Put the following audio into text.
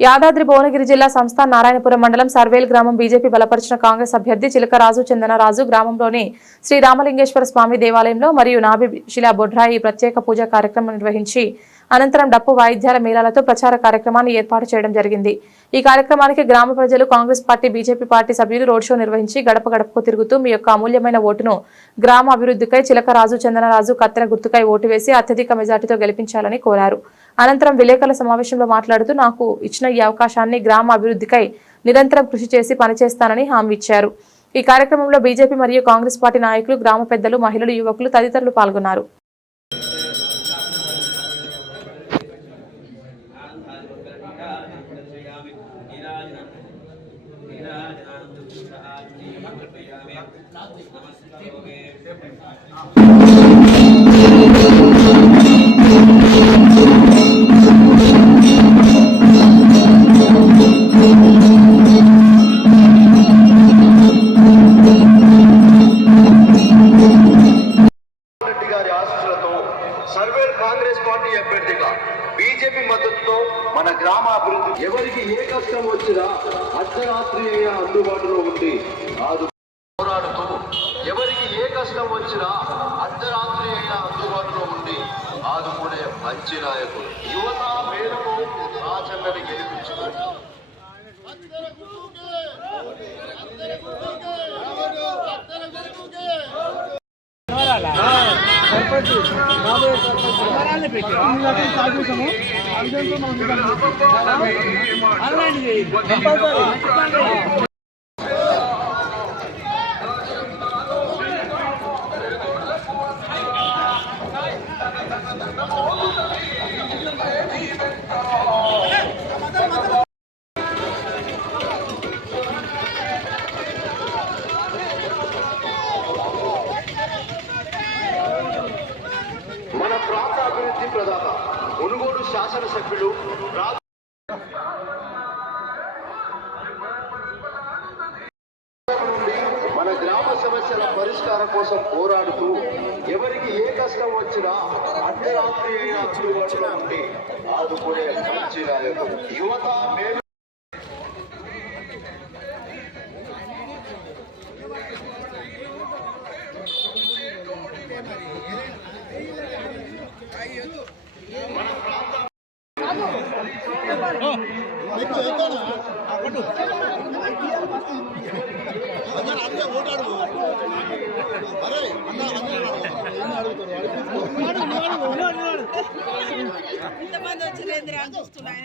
యాదాద్రి భువనగిరి జిల్లా సంస్థాన్ నారాయణపురం మండలం సర్వేల్ గ్రామం బీజేపీ బలపరిచిన కాంగ్రెస్ అభ్యర్థి చిలకరాజు చందనరాజు గ్రామంలోని శ్రీ రామలింగేశ్వర స్వామి దేవాలయంలో మరియు నాభి శిలా బొడ్రాయి ప్రత్యేక పూజా కార్యక్రమం నిర్వహించి అనంతరం డప్పు వాయిద్యాల మేళాలతో ప్రచార కార్యక్రమాన్ని ఏర్పాటు చేయడం జరిగింది। ఈ కార్యక్రమానికి గ్రామ ప్రజలు కాంగ్రెస్ పార్టీ బీజేపీ పార్టీ సభ్యులు రోడ్ షో నిర్వహించి గడప గడపకు తిరుగుతూ మీ యొక్క అమూల్యమైన ఓటును గ్రామ అభివృద్ధికై చిలకరాజు చందనరాజు కత్తెర గుర్తుకై ఓటు వేసి అత్యధిక మెజార్టీతో గెలిపించాలని కోరారు। అనంతరం విలేకరుల సమావేశంలో మాట్లాడుతూ నాకు ఇచ్చిన ఈ అవకాశాన్ని గ్రామ అభివృద్ధికై నిరంతరం కృషి చేసి పనిచేస్తానని హామీ ఇచ్చారు। ఈ కార్యక్రమంలో బీజేపీ మరియు కాంగ్రెస్ పార్టీ నాయకులు, గ్రామ పెద్దలు, మహిళలు, యువకులు తదితరులు పాల్గొన్నారు। సర్వేల్ కాంగ్రెస్ పార్టీ అభ్యర్థిగా బీజేపీ మద్దతుతో మన గ్రామ అభివృద్ధి ఎవరికి ఏ కష్టం వచ్చినా అర్ధరాత్రి అయినా అందుబాటులో ఉండి పోరాడుతూ ఎవరికి ఏ కష్టం వచ్చినా అర్ధరాత్రి అయినా అందుబాటులో ఉండి ఆదుకునే మంచి నాయకుడు యువత మేరకు రాజన్నని గెలిపించుకోండి। మన ప్రాంత అభివృద్ధి ప్రదాత మునుగోడు శాసనసభ్యులు మన గ్రామ సమస్యల పరిష్కారం కోసం పోరాడుతూ ఎవరికి ఏ కష్టం వచ్చినా అర్ధరాత్రి అయినా అందుబాటులో ఉండి ఆదుకునే మంచి నాయకుడు యువత మేలు ఇంతమంది వచ్చి చూస్తున్నాయి।